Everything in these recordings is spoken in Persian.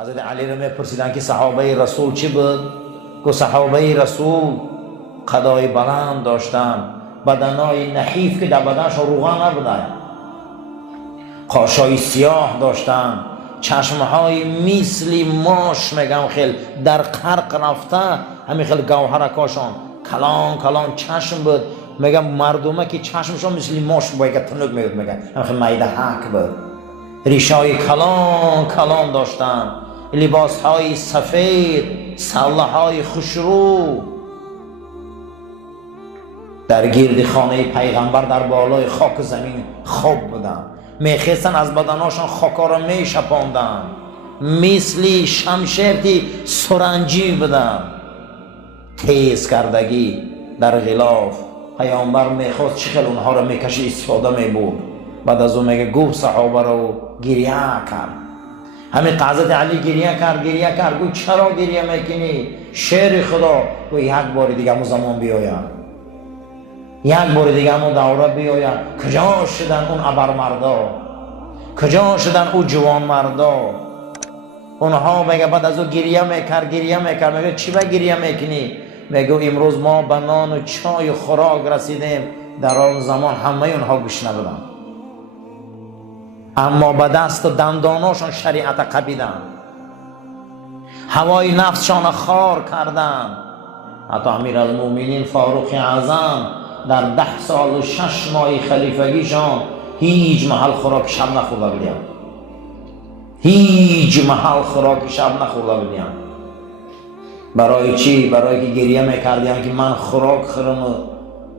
حضرت علی رو میپرسیدن که صحابه رسول چی بود؟ که صحابه رسول قدای بلند داشتن، بدنای نحیف که در بدنش روغن نبودن، قاشای سیاه داشتن، چشمهای مثل ماش، میگم خیلی در غرق رفته، همین خیلی گوهر کاشان کلان کلان چشم بود. میگم مردمه که چشمشون مثل ماش باید که تنوک میگم، میگم همین خیلی میده حق بود. ریشای کلان کلان داشتن، لباس های سفید، سله های خوشرو. در گرد خانه پیغمبر در بالای خاک زمین خواب بودن، میخستن از بدناشان خاکا را میشپاندن، مثل شمشیری سرنجی بودن. تیز کردگی در غلاف پیامبر میخواست چقدر اونها را میکشه استفاده میبود. بعد از اون میگه گفت صحابه رو گریه کرد. همین حضرت علی گریه کرد گفت چرا گریه میکنی؟ شیر خدا گفت یک بار دیگه همون زمان بیایم، یک بار دیگه همون دوره بیایم. کجا شدن اون ابرمردا؟ کجا شدن اون جوان مردا؟ اونها میگه بعد از اون گریه میکرد میگه چی به گریه میکنی؟ میگه امروز ما به نان و چای و خوراک رسیدیم. در آن زمان همه اونها گشنه بودن، اما به دست و دنداناشون شریعت قبیدن، هوای نفسشان خار کردن. حتی امیرالمومنین فاروق اعظم در 10 سال و 6 ماه خلیفگیشان هیچ محل خوراک شب نخورده بودن، هیچ محل خوراک شب نخورده بودن. برای چی؟ برای که گریه میکردن که من خوراک خورم،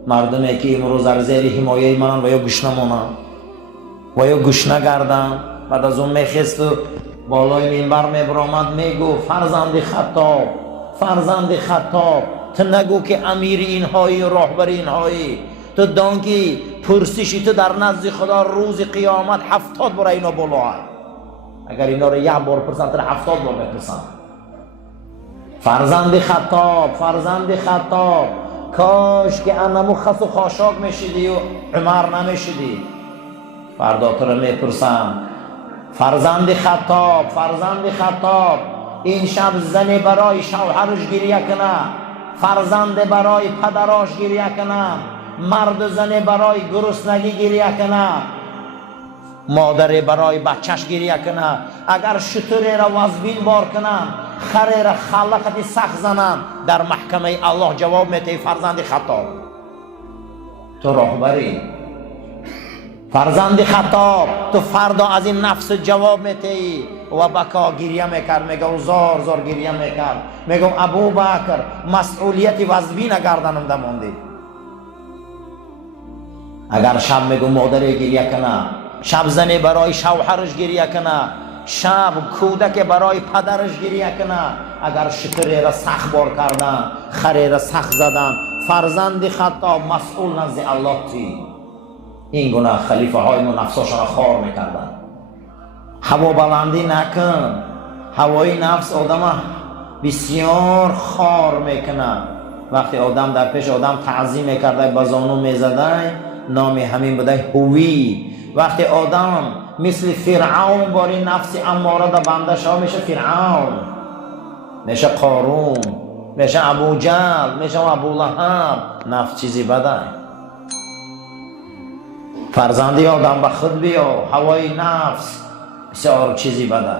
مردمی که امروز در زیر حمایه منن و یا گشنه مانن و یا گشنه گردن. بعد از اون میخست و بالای منبر میبرامد میگو فرزند خطاب تو نگو که امیر اینهایی و راهبر اینهایی، تو دانکی پرسشی تو در نزد خدا روز قیامت 70 بار اینا بلوه. اگر اینا رو یک بار پرسن تو 70 بار بپرسن. فرزند خطاب کاش که انمو خس و خاشاک میشیدی و عمر نمیشیدی. فردا تو رو میپرسن فرزند خطاب این شب زنی برای شوهرش گریه کنه، فرزند برای پدراش گریه کنه، مرد و زنی برای گرسنگی گریه کنه، مادر برای بچهش گریه کنه. اگر شتری را وزبین بار کنن، خری را خلقتی سخت زنن، در محکمه الله جواب میده فرزند خطاب تو راهبری. فرزند خطاب تو فردا از این نفس جواب میتی. و بکا گریه میکرد، میگه زار گریه میکرد، میگه ابو بکر مسئولیت وزبین گردنم دماندی. اگر شب میگه مادر گریه کنه، شب زنی برای شوهرش گریه کنه، شب کودک برای پدرش گریه کنه، اگر شتری را سخت بار کردن، خری را سخت زدن، فرزند خطاب مسئول نزد الله تی. این گناه خلیفه های ما نفساشون را خار میکردن. هوا بلندی نکن، هوای نفس آدم بسیار خار میکنه. وقتی آدم در پیش آدم تعظیم میکرده بزانو میزده، نام همین بوده هوی. وقتی آدم مثل فرعون باری نفس اماره در بندش ها میشه فرعون، میشه قارون، میشه ابو جهل، میشه ابو لهب. نفس چیزی بده. فرزندی آدم به خود بیا، هوای نفس بسیار چیزی بده.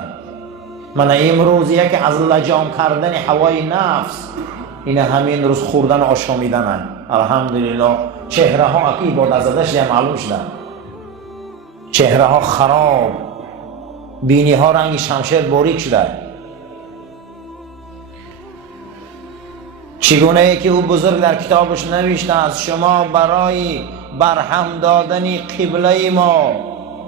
من امروز یک از لجام کردن هوای نفس، این همین روز خوردن و آشامیدن. الحمدلله چهره ها اکی با دزدش معلوم شدن، چهره ها خراب، بینی ها رنگ شمشیر باریک شده. چگونه ای که او بزرگ در کتابش نوشته از شما برای برهم دادن قبله ما،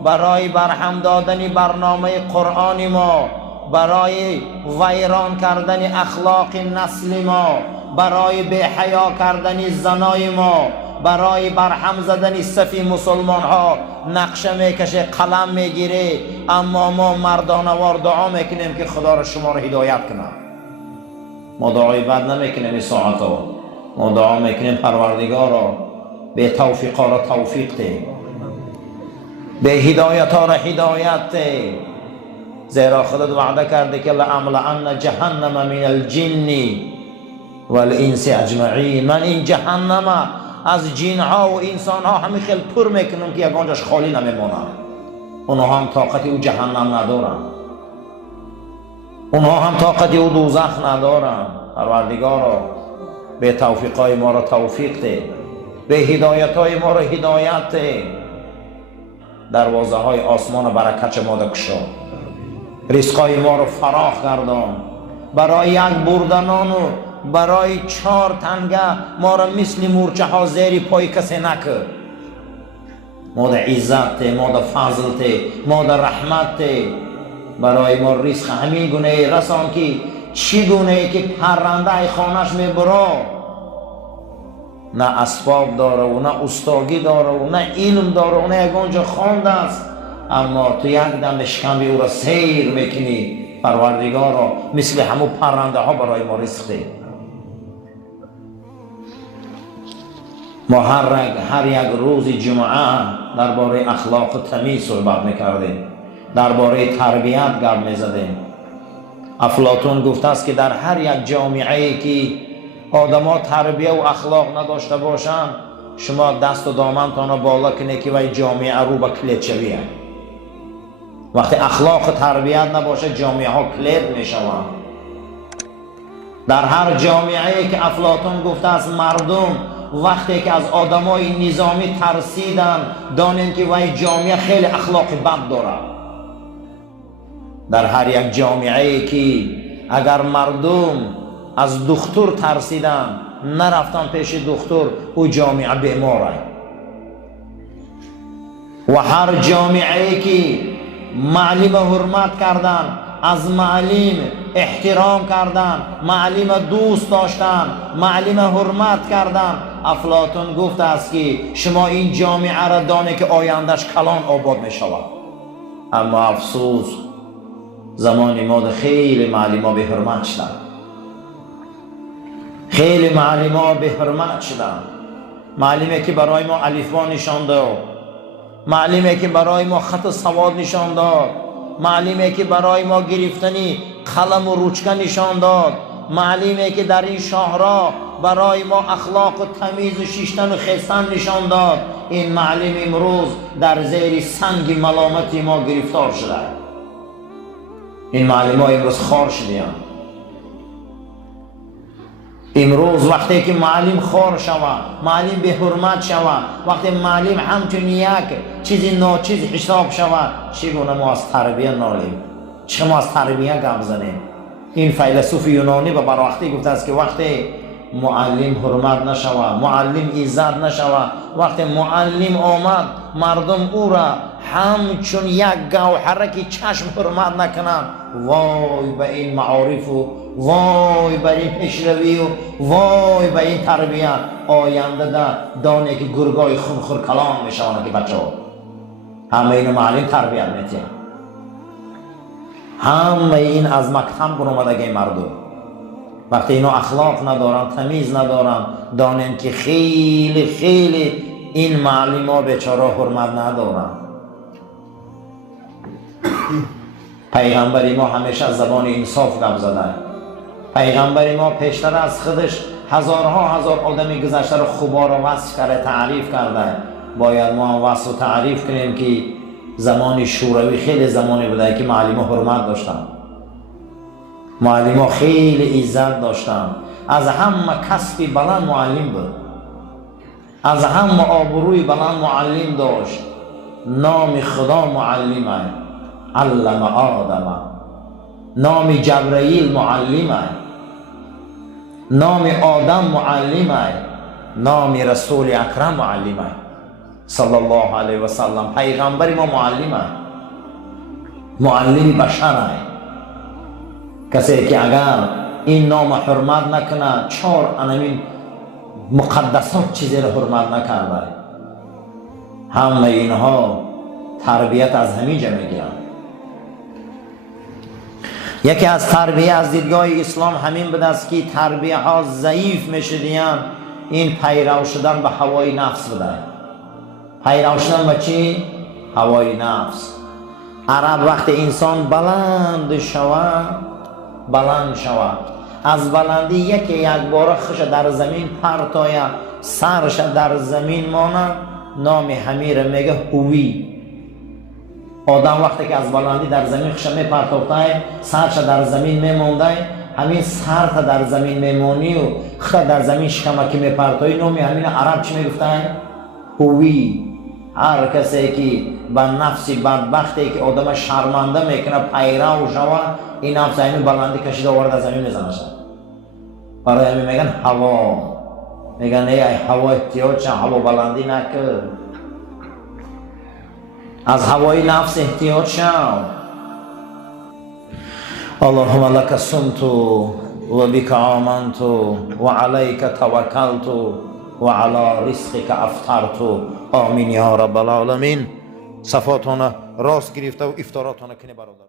برای برهم دادن برنامه قرآن ما، برای ویران کردن اخلاق نسل ما، برای بی‌حیا کردن زنای ما، برای برهم زدن صف مسلمان ها نقشه میکشه، قلم میگیره. اما ما مردانوار دعا میکنیم که خدا را شما را هدایت کنه. ما دعای بد نمیکنیم این ساعت ها، ما دعا میکنیم پروردگارا به توفیق ها را توفیق ده، به هدایت ها را هدایت ده. زیرا خودت وعده کرده که لأملأن جهنم من الجن والانس اجمعین، من این جهنم از جن ها و انسان ها همین خیلی پر میکنم که یگانجاش خالی نمیمونن. اونها هم طاقت او جهنم ندارن، اونها هم طاقت او دوزخ ندارن. پروردگارا به توفیقای ما را توفیق ده، به هدایتای ما را هدایت ده، دروازه های آسمان برکت ما را گشا، رزقای ما را فراخ گردان، برای یک بردنان و برای 4 تنگه ما را مثل مورچه ها زیر پای کسی نکرد. ما در عزت ده، ما در فضل ده، ما در رحمت ده، برای ما رزق همین گونه رسان که چی گونه که پرنده ای خانش میبرا نه اسباب داره و نه استاگی داره و نه علم داره و نه یگانجا خوانده است، اما تو یک دم شکم او را سیر میکنی. پروردگارا مثل همون پرنده ها برای ما رزق ده. ما هر یک روز جمعه درباره اخلاق و تمیز صحبت میکردیم، درباره تربیت گپ میزدیم. افلاطون گفته است که در هر یک جامعه‌ای که آدم‌ها تربیت و اخلاق نداشته باشند، شما دست و دامنتان را بالا کنید که وای جامعه رو به کلیدشویه. وقتی اخلاق و تربیت نباشه جامعه ها کلید میشوند. در هر جامعه‌ای که افلاطون گفته است مردم وقتی که از آدمای نظامی ترسیدن دانین که وای جامعه خیلی اخلاق بد داره. در هر یک جامعه‌ای که اگر مردم از دکتر ترسیدن نرفتن پیش دکتر، او جامعه بیماره. و هر جامعه‌ای که معلم حرمت کردن، از معلم احترام کردن، معلم دوست داشتن، معلم حرمت کردن، افلاطون گفته است که شما این جامعه را دانه که آیندهش کلان آباد می شود. اما افسوس زمانی ما خیلی معلم ها به حرمت شدن، خیلی معلم ها به حرمت شدن. معلمی که برای ما الفبا نشان داد، معلمی که برای ما خط سواد نشان داد، معلمی که برای ما گرفتنی قلم و روچکه نشان داد، معلمی که در این شهرها برای ما اخلاق و تمیز و شیشتن و خستن نشان داد، این معلم امروز در زیر سنگ ملامتی ما گرفتار شده. این معلم ها امروز خار شدن. امروز وقتی که معلم خار شود، معلم به حرمت شود، وقتی معلم همچون یک چیزی ناچیز حساب شود، چگونه ما از تربیت نالیم؟ چه ما از تربیت گپ زنیم؟ این فیلسوف یونانی به براوقتی گفته است که وقتی معلم حرمت نشود، معلم عزت نشود، وقتی معلم آمد مردم او را همچون یک گوهره که چشم حرمت نکنند، وای به این معارف و وای به این پیشروی و وای به این تربیت، آینده در دانه که گرگای خونخور کلام میشوند که بچه ها همه این معلم تربیت میتین، همه این از مکتب برآمدگی مردم. وقتی اینا اخلاق ندارن، تمیز ندارن، دانن که خیلی خیلی این معلم ها بیچاره حرمت ندارن. پیغمبر ما همیشه از زبان انصاف گپ زده. پیغمبر ما پیشتر از خودش هزارها هزار آدمی گذشته رو خوبا رو وصف کرده، تعریف کرده. باید ما هم وصف و تعریف کنیم که زمان شوروی خیلی زمانی بوده که معلم ها حرمت داشتن، معلم ها خیلی عزت داشتن، از همه کسبی بلند معلم بود، از همه آبروی بلند معلم داشت. نام خدا معلمه، علم آدم، نام جبرائیل معلمه، نام آدم معلمه، نام رسول اکرم معلمه صلی الله علیه و سلم. پیغمبر ما معلمه، معلم بشره. کسی که اگر این نام حرمت نکنه، 4 انمین مقدسات چیزی را حرمت نکرده، همه اینها تربیت از همینجا میگیرن. یکی از تربیه از دیدگاه اسلام همین بود است که تربیه ها ضعیف میشدیان، این پیرو شدن به هوای نفس بوده. پیرو شدن به چی؟ هوای نفس. عرب وقتی انسان بلند شود از بلندی یک بار خش در زمین پرتاید سرش در زمین ماند نام همیر میگه هوی. آدم وقتی که از بلندی در زمین خش میپرتافته سرش در زمین میمونده همین سر تا در زمین میمونی و خش در زمین شکمکی میپرتایی نامی همین عرب چی میگفته؟ هوی. هر کسی که به نفسی بدبختی که آدم شرمنده میکنه پیرو شود این نفس همین بلندی کشیده آورد از زمین میزنه شد. برای همین میگن هوا، میگن ای هوا احتیاط شد، هوا بلندی نکرد، از هوای نفس احتیاط شد. اللهم لك صمت و بك آمنت و علیک توکلت و علی رزقک افطرت. آمین یا رب العالمین. صفاتون راست گرفته و افطاراتون کنی برادر.